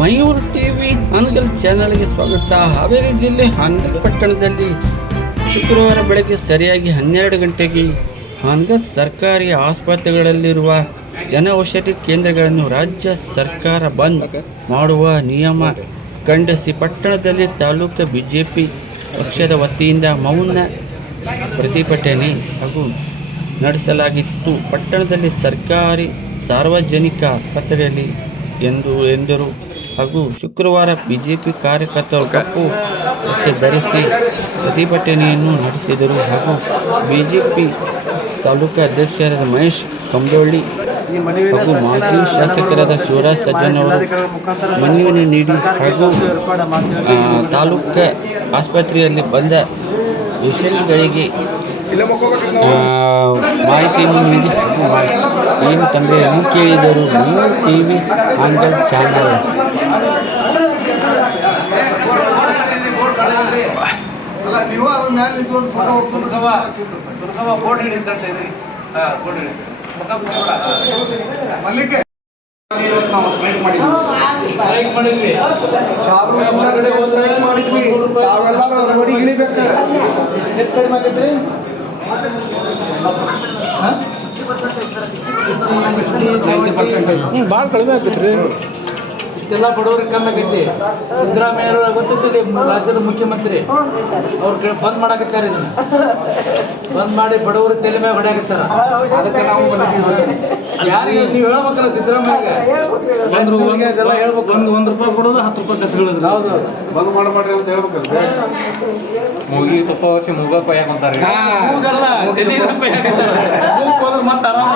Mayur TV Hangal ಚಾನೆಲ್ಗೆ ಸ್ವಾಗತ. ಹಾವೇರಿ ಜಿಲ್ಲೆ ಹಾನಗಲ್ ಪಟ್ಟಣದಲ್ಲಿ ಶುಕ್ರವಾರ ಬೆಳಗ್ಗೆ ಸರಿಯಾಗಿ 12 ಗಂಟೆಗೆ ಹಾನಗಲ್ ಸರ್ಕಾರಿ ಆಸ್ಪತ್ರೆಗಳಲ್ಲಿರುವ ಜನೌಷಧಿ ಕೇಂದ್ರಗಳನ್ನು ರಾಜ್ಯ ಸರ್ಕಾರ ಬಂದ್ ಮಾಡುವ ನಿಯಮ ಖಂಡಿಸಿ ಪಟ್ಟಣದಲ್ಲಿ ತಾಲೂಕು ಬಿಜೆಪಿ ಪಕ್ಷದ ವತಿಯಿಂದ ಮೌನ ಪ್ರತಿಭಟನೆ ಹಾಗೂ ನಡೆಸಲಾಗಿತ್ತು. ಪಟ್ಟಣದಲ್ಲಿ ಸರ್ಕಾರಿ ಸಾರ್ವಜನಿಕ ಆಸ್ಪತ್ರೆಯಲ್ಲಿ ಎಂದರು ಹಾಗೂ ಶುಕ್ರವಾರ ಬಿಜೆಪಿ ಕಾರ್ಯಕರ್ತರು ಕಪ್ಪು ಬಟ್ಟೆ ಧರಿಸಿ ಪ್ರತಿಭಟನೆಯನ್ನು ನಡೆಸಿದರು ಹಾಗೂ ಬಿಜೆಪಿ ತಾಲೂಕು ಅಧ್ಯಕ್ಷರಾದ ಮಹೇಶ್ ಕಂಬೊಳ್ಳಿ ಹಾಗೂ ಮಾಜಿ ಶಾಸಕರಾದ ಶಿವರಾಜ್ ಸಜ್ಜನ್ ಅವರು ಮನವಿ ನೀಡಿ ಹಾಗೂ ತಾಲೂಕು ಆಸ್ಪತ್ರೆಯಲ್ಲಿ ಬಂದ ಪೇಷಂಟ್ಗಳಿಗೆ ಮಾಹಿತಿಯನ್ನು ನೀಡಿ ಹಾಗೂ ಏನು ತೊಂದರೆಯನ್ನು ಕೇಳಿದರು. Mayur TV Hanagal channel. ಭಾಳ ಕಡಿಮೆ ಆಗ್ತೈತ್ರಿ. ಇಷ್ಟೆಲ್ಲ ಬಡವರಿಗೆ ಕಮ್ಮಿ ಆಗೈತಿ. ಸಿದ್ದರಾಮಯ್ಯ ಗೊತ್ತೈತಿ, ರಾಜ್ಯದ ಮುಖ್ಯಮಂತ್ರಿ ಅವ್ರು ಬಂದ್ ಮಾಡಾಕತ್ತಾರೆ. ಇದನ್ನ ಬಂದ್ ಮಾಡಿ ಬಡವರಿಗೆ ತಲೆ ಮೇಲೆ ಹೊಡೆಯಾಕತ್ತಾರ. ಯಾರಿಗೆ ನೀವು ಹೇಳ್ಬೇಕಲ್ಲ, ಸಿದ್ದರಾಮಯ್ಯ ಇದೆಲ್ಲ ಹೇಳ್ಬೇಕು. ಒಂದು ರೂಪಾಯಿ ಕೊಡೋದು 10 ರೂಪಾಯಿ ಕಸಗಳಿದ್ರು. ಹೌದು, ಬಂದ್ ಮಾಡ್ರಿ ಅಂತ ಹೇಳ್ಬೇಕಲ್ಲ. ಮೂಗಿ ತಪ್ಪಾವಸಿ ಮೂಗಪ್ಪ ಯಾಕಂತಾರೆ. ಮತ್ತೆ ಆರಾಮ